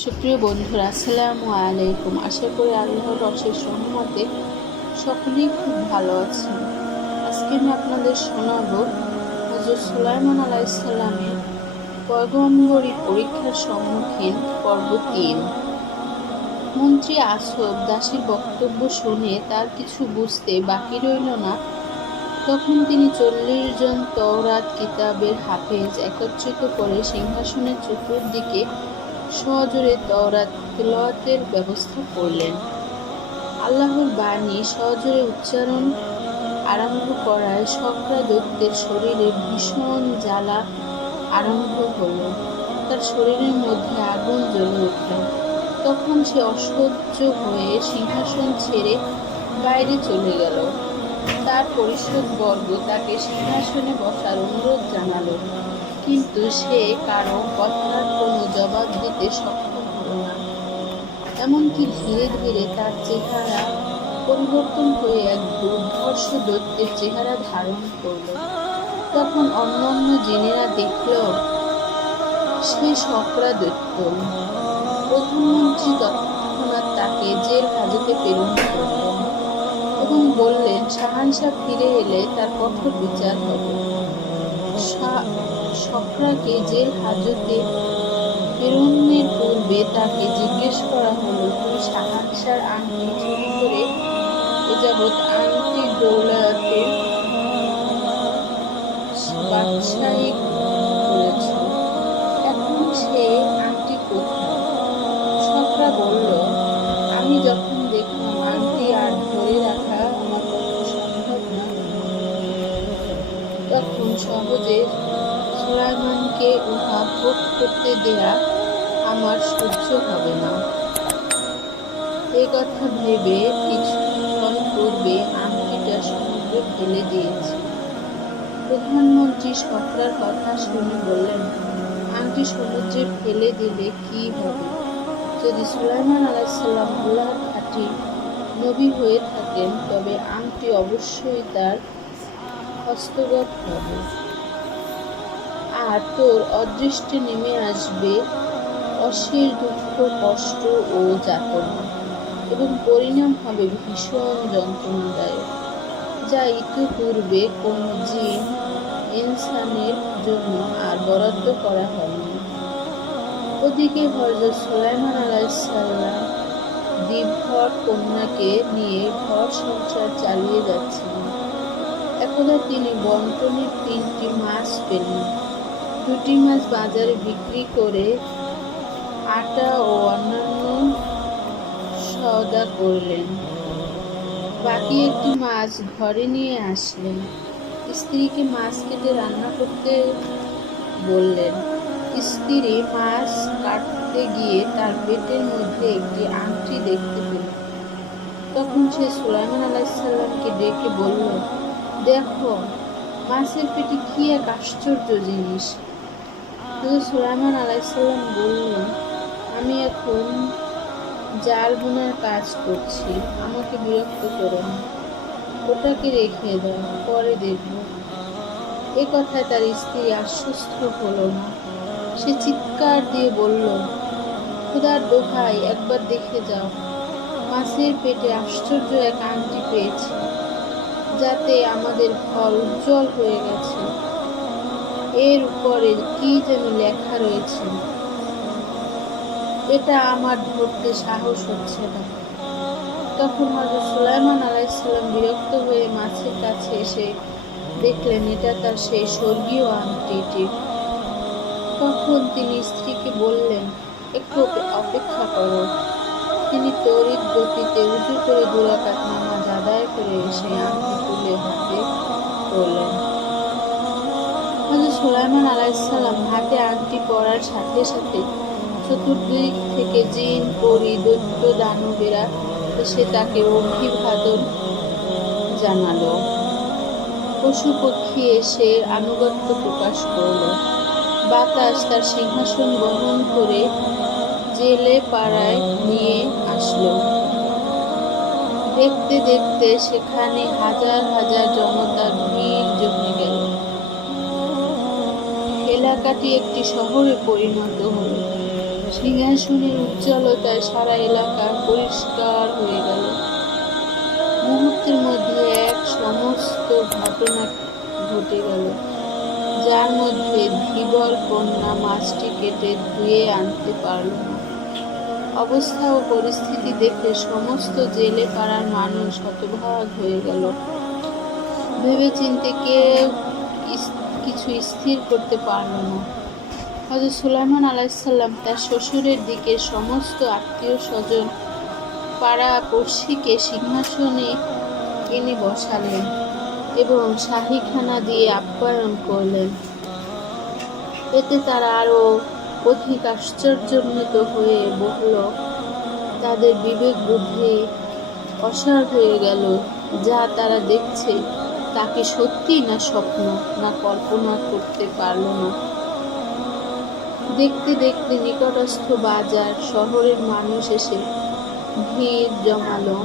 সুপ্রিয় বন্ধুরা, আসসালামু আলাইকুম। আশা করি আল্লাহর অশেষ রহমতে সকলেই খুব ভালো আছেন। আজকে আমি আপনাদের শোনাবো হযরত সুলাইমান আলাইহিসসালামের পয়গম্বরী পরীক্ষার সম্মুখীন পর্ব ৩। মন্ত্রী আসফ দাসীর বক্তব্য শুনে তার কিছু বুঝতে বাকি রইল না। তখন তিনি ৪০ জন তওরাত কিতাবের হাফেজ একত্রিত করে সিংহাসনের চতুর্দিকে সজোরে তওরাত তিলাওয়াতের ব্যবস্থা করলেন। আল্লাহর বাণী সজোরে উচ্চারণ আরম্ভ করায় শকরা দৈত্যের শরীরে ভীষণ জ্বালা আরম্ভ হল। তার শরীরের মধ্যে আগুন জ্বলে উঠল। তখন সে অসহ্য হয়ে সিংহাসন ছেড়ে বাইরে চলে গেল। তার পরিষদবর্গ তাকে সিংহাসনে বসার অনুরোধ জানালো, কিন্তু সে কারো কথার কোনো জবাব দিতে সক্ষম হল না। এমনকি ধীরে ধীরে তার চেহারা পরিবর্তন হয়ে এক দুর্ধর্ষ দৈত্যের চেহারা ধারণ করল। তখন অন্যান্য জিনেরা দেখল সে শকরা দৈত্য। প্রধানমন্ত্রী তৎক্ষণাৎ তাকে জেল হাজতে প্রেরণ করলেন এবং বললেন, শাহানশাহ ফিরে এলে তার কঠোর বিচার হবে। শকরাকে জেল হাজতে প্রেরণের পূর্বে তাকে জিজ্ঞেস করা হলো, তুমি শাহানশাহর আংটি চুরি করে এ যাবৎ আংটি দৌলতে বাদশাহী করেছ, এখন সে আংটি কোথায়? শকরা বলল, আমি যখন দেখলাম আংটি আর ধরে রাখা আমার পক্ষে সম্ভব না, তখন সহজে সুলাইমানকে উহা ভোগ করতে দেয়া আমার সহ্য হবে না। এ কথা ভেবে কিছুক্ষণ পূর্বে আংটিটা সমুদ্রে ফেলে দিয়েছি। প্রধানমন্ত্রী শকরার কথা শুনে বললেন, আংটি সমুদ্রে ফেলে দিলে কি হবে? যদি সুলাইমান আলাইহিসসালাম আল্লাহর খাঁটি নবী হয়ে থাকেন, তবে আংটি অবশ্যই তার হস্তগত হবে, আর তোর অদৃষ্টে নেমে আসবে অশেষ দুঃখ, কষ্ট ও যাতনা, এবং পরিণাম হবে ভীষণ যন্ত্রণাদায়ক, যা ইতিপূর্বে কোনো জিন ইনসানের জন্য আর বরাদ্দ করা হয়নি। ওদিকে হযরত সুলাইমান আলাইহিসসালাম দ্বিভর কন্যাকে নিয়ে ঘর সংসার চালিয়ে যাচ্ছিলেন। একদা তিনি বন্টনের ৩টি মাছ পেলেন। ২টি মাছ বাজারে বিক্রি করে আটা ও অন্যান্য সওদা করলেন। বাকি একটি মাছ ঘরে নিয়ে আসলেন। স্ত্রীকে মাছ কেটে রান্না করতে বললেন। স্ত্রী মাছ কাটতে গিয়ে তার পেটের মধ্যে একটি আংটি দেখতে পেল। তখন সে সুলাইমান আলাইহিসসালামকে ডেকে বলল, দেখো, মাছের পেটে কি এক আশ্চর্য জিনিস। সুলাইমান আলাইহিসসালাম বললেন, আমি এখন জাল বোনার কাজ করছি, আমাকে বিরক্ত করো না, ওটাকে রেখে দাও, পরে দেখব। এ কথায় তার স্ত্রী আশ্বস্ত হলো না। সে চিৎকার দিয়ে বলল, খোদার দোহাই, একবার দেখে যাও, মাছের পেটে আশ্চর্য এক আংটি পেয়েছি, যাতে আমাদের ঘর উজ্জ্বল হয়ে গেছে। এর উপরে কি যেন লেখা রয়েছে, এটা আমার ধরতে সাহস হচ্ছে না। তখন হযরত সুলাইমান আলাইহিসসালাম বিরক্ত হয়ে মাছের কাছে এসে দেখলেন এটা তার সেই স্বর্গীয় আংটিটি। তখন তিনি স্ত্রীকে বললেন, একটু অপেক্ষা করো। তিনি তড়িৎ গতিতে উজু করে ২ রাকাত নামাজ আদায় করে সেই আংটি তুলে হাতে পরলেন। হযরত সুলাইমান আলাইহিসসালাম হাতে আংটি পরার সাথে সাথে চতুর্দিক থেকে জিন, পরী, দৈত্য, দানবেরা এসে তাকে অভিবাদন জানালো। পশু পক্ষী এসে আনুগত্য প্রকাশ করল। বাতাস তার সিংহাসন বহন করে জেলে পাড়ায় নিয়ে আসলো। দেখতে দেখতে সেখানে হাজার হাজার জনতার ভিড় জমে গেল। এলাকাটি একটি শহরে পরিণত হল। সিংহাসনের উজ্জ্বলতায় সারা এলাকা পরিষ্কার হয়ে গেল। মুহূর্তের মধ্যে এক সমস্ত ঘটনা ঘটে গেল, যার মধ্যে ধীবর কন্যা মাছটি কেটে ধুয়ে আনতে পারল না। অবস্থা ও পরিস্থিতি দেখে সমস্ত জেলে পাড়ার মানুষ হতবাক হয়ে গেল। ভেবেচিন্তে কেউ কিছু স্থির করতে পারল না। হযরত সুলাইমান আলাইহিসসালাম তার শ্বশুরের দিকে সমস্ত আত্মীয় স্বজন পাড়া পড়শিকে সিংহাসনে এনে বসালেন এবং শাহীখানা দিয়ে আপ্যায়ন করলেন। এতে তারা আরো অধিক আশ্চর্যান্বিত হয়ে বলল, তাদের বিবেক বুদ্ধি অসাড় হয়ে গেল। যা তারা দেখছে তা কি সত্যি না স্বপ্ন, না কল্পনা করতে পারল না। দেখতে দেখতে নিকটস্থ বাজার শহরের মানুষ এসে ভিড় জমালো।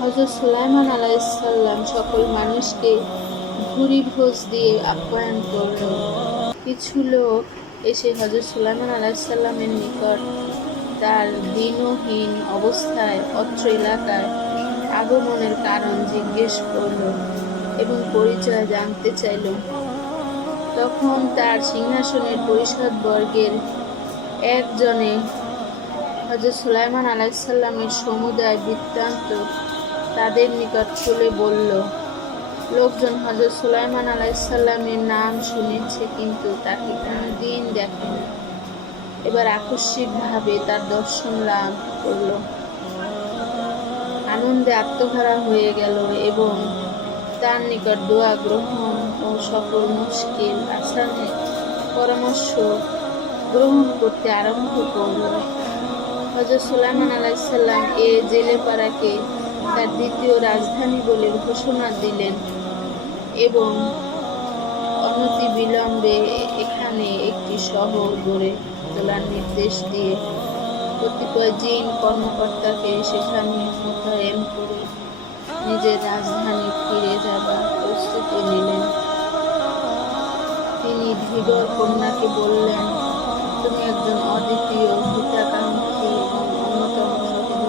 হযরত সুলাইমান আলাইহিসসালাম সকল মানুষকে ভুরি ভোজ দিয়ে আপ্যায়ন করলেন। কিছু লোক এসে হযরত সুলাইমান আলাইহিসসালামের নিকট তার দীনহীন অবস্থায় অত্র এলাকায় আগমনের কারণ জিজ্ঞেস করল এবং পরিচয় জানতে চাইল। তখন তার সিংহাসনের পরিষদবর্গের একজনে হযরত সুলাইমান আলাইহিসসালামের সমুদায় বৃত্তান্ত তাদের নিকট খুলে বলল। লোকজন হযরত সুলাইমান আলাইহিসসালামের নাম শুনেছে, কিন্তু তাকে কোনোদিন দেখেনি। এবার আকস্মিকভাবে তার দর্শন লাভ করল। আনন্দে আত্মহারা হয়ে গেল এবং তার নিকট দোয়া গ্রহণ ও সকল মুশকিল আসানের পরামর্শ গ্রহণ করতে আরম্ভ করল। হযরত সুলাইমান আলাইহিসসালাম এ জেলেপাড়াকে তার দ্বিতীয় রাজধানী বলে ঘোষণা দিলেন এবং অনতিবিলম্বে এখানে একটি শহর গড়ে তোলার নির্দেশ দিয়ে কতিপয় জিন কর্মকর্তাকে সেখানে মোতায়েন করে নিজের রাজধানী ফিরে যাবার প্রস্তুতি নিলেন। তিনি ধীবর কন্যাকে বললেন, তুমি একজন অদ্বিতীয় হিতাকাঙ্ক্ষী এবং অন্যতম সহযোগী।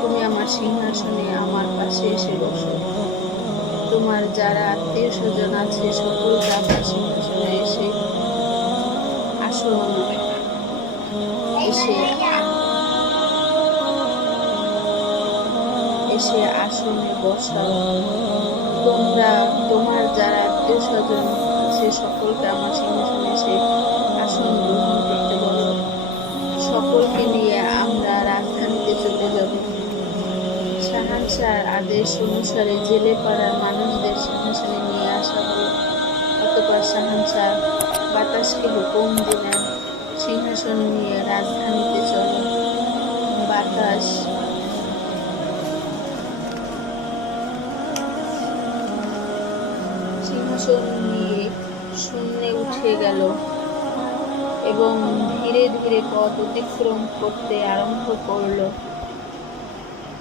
তুমি আমার সিংহাসনে আমার পাশে এসে বসো। তোমার যারা আত্মীয় স্বজন আছে সকলকে আমার সিংহাসনে এসে আসনে বসাও। তোমার যারা আত্মীয় স্বজন আছে সকলকে আমার সিংহাসনে এসে আসন গ্রহণ করতে বলো। সকলকে নিয়ে আমরা রাজধানীতে চলে যাব। শাহানশাহর আদেশ অনুসারে জেলে পাড়ার মানুষদের সিংহাসনে নিয়ে আসা হলো। অতঃপর শাহানশাহ বাতাসকে হুকুম দিলেন, সিংহাসন নিয়ে রাজধানীতে চলো। বাতাস সিংহাসন নিয়ে শূন্যে উঠে গেল এবং ধীরে ধীরে পথ অতিক্রম করতে আরম্ভ করল।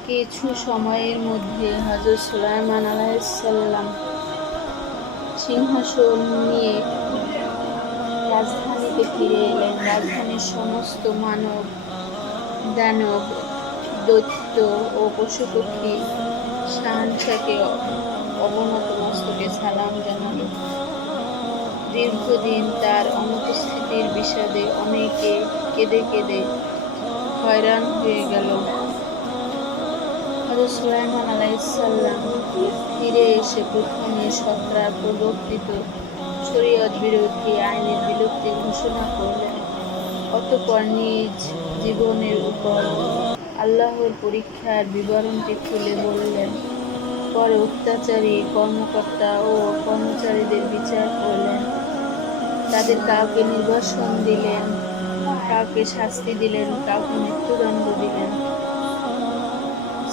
কিছু সময়ের মধ্যে হযরত সুলাইমান আলাইহিসসালাম সিংহাসন নিয়ে রাজধানীতে ফিরে এলেন। রাজধানীর সমস্ত মানব, দানব, দৈত্য ও পশুপক্ষী শাহানশাহকে অবনত মস্তকে সালাম জানালো। দীর্ঘদিন তার অনুপস্থিতির বিষাদে অনেকে কেঁদে কেঁদে হয়রান হয়ে গেল। হযরত সুলাইমান আলাইহিসসালাম ফিরে এসে প্রথমে সত্রার প্রবর্তিত শরীয়ত বিরোধী আইনের বিলুপ্তি ঘোষণা করলেন। অতঃপর নিজ জীবনের উপর আল্লাহর পরীক্ষার বিবরণটি খুলে বললেন। পরে অত্যাচারী কর্মকর্তা ও কর্মচারীদের বিচার করলেন। তাদের কাউকে নির্বাসন দিলেন, কাউকে শাস্তি দিলেন, কাউকে মৃত্যুদণ্ড দিলেন।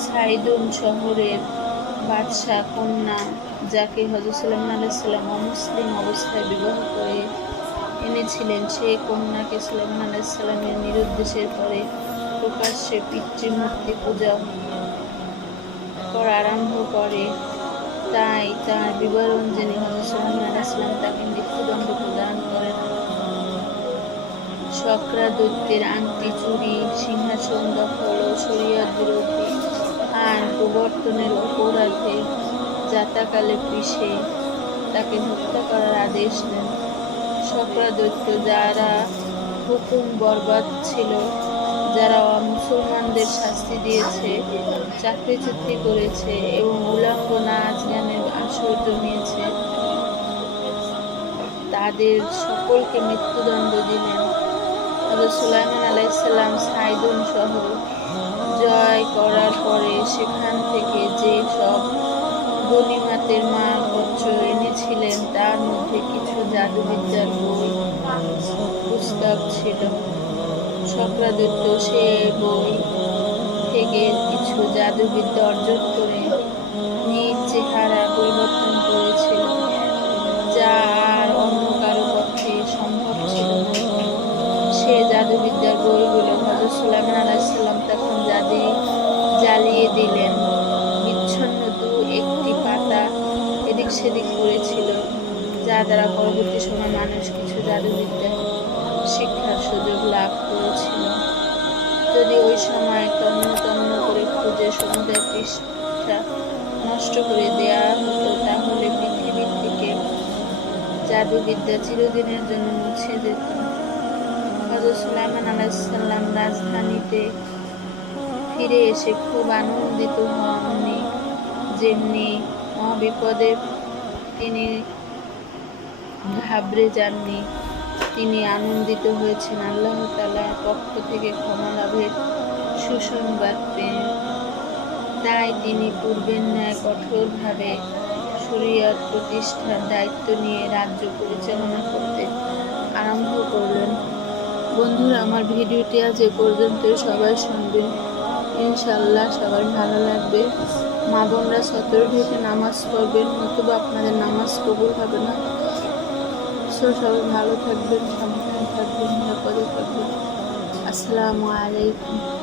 সাইদুন শহরের বাদশাহ কন্যা, যাকে হযরত সুলাইমান আলাইহিসসালাম অমুসলিম অবস্থায় বিবাহ করে এনেছিলেন, সেই কন্যাকে সুলাইমান আলাইহিসসালামের নিরুদ্দেশের পরে প্রকাশ্যে পিতৃমূর্তি পূজা করা আরম্ভ করে। তাই তার বিবরণ জেনে হযরত সুলাইমান আলাইহিসসালাম তাকে মৃত্যুদণ্ড প্রদান করেন। শকরা দৈত্যের আংটি চুরি, সিংহাসন দখল ও শরীয়ত বিরোধী আইন প্রবর্তনের অপরাধে যাতাকালে পিষে তাকে হত্যা করার আদেশ দেন। শকরা দৈত্য যারা হুকুম বরবাদ ছিল, যারা মুসলমানদের শাস্তি দিয়েছে, চাকরি-চুক্তি করেছে এবং উলঙ্গ নাচ গানের আসর জমিয়েছে, তাদের সকলকে মৃত্যুদণ্ড দিলেন। হযরত সুলাইমান আলাইহিসসালাম সাইদুন শহর জয় করার পরে সেখান থেকে যে সব গনিমতের মালপত্র এনেছিলেন তার মধ্যে কিছু জাদুবিদ্যার বই পুস্তক ছিল। শকরা দৈত্য সে বই থেকে কিছু জাদুবিদ্যা অর্জন করে নিজ চেহারা পরিবর্তন করেছিল, যা আর অন্য কারো পক্ষে সম্ভব ছিল না। সে জাদুবিদ্যার বইগুলো হযরত সুলাইমান আলাইহিসসালাম তখন জ্বালিয়ে দিলেন। বিচ্ছিন্ন একটি পাতা এদিক সেদিক করেছিল, যা দ্বারা পরবর্তী সময় মানুষ কিছু জাদুবিদ্যা শিক্ষার সুযোগ লাভ করেছিল। যদি ওই সময় তন্ন তন্ন করে খুঁজে সমুদ্রের পৃষ্ঠা নষ্ট করে দেয়া হতো, তাহলে পৃথিবীর থেকে জাদুবিদ্যা চিরদিনের জন্য মুছে যেত। হযরত সুলাইমান আলাইহিসসালাম রাজধানীতে ফিরে এসে খুব আনন্দিত হননি, যেমনি মহাবিপদে তিনি ঘাবড়ে যাননি। তিনি আনন্দিত হয়েছেন আল্লাহ তাআলার পক্ষ থেকে ক্ষমা লাভের সুসংবাদ পেয়ে। তাই তিনি পূর্বের ন্যায় কঠোরভাবে শরীয়ত প্রতিষ্ঠার দায়িত্ব নিয়ে রাজ্য পরিচালনা করতে আরম্ভ করলেন। বন্ধুরা, আমার ভিডিওটি আজ এ পর্যন্ত। সবাই শুনবেন, ইনশাআল্লাহ সবার ভালো লাগবে। মা বোনরা সতর্ক থেকে নামাজ পড়বেন, নতুবা আপনাদের নামাজ কবুল হবে না। সবাই ভালো থাকবেন, সাবধানে থাকবেন, নিরাপদে থাকবেন। আসসালামু আলাইকুম।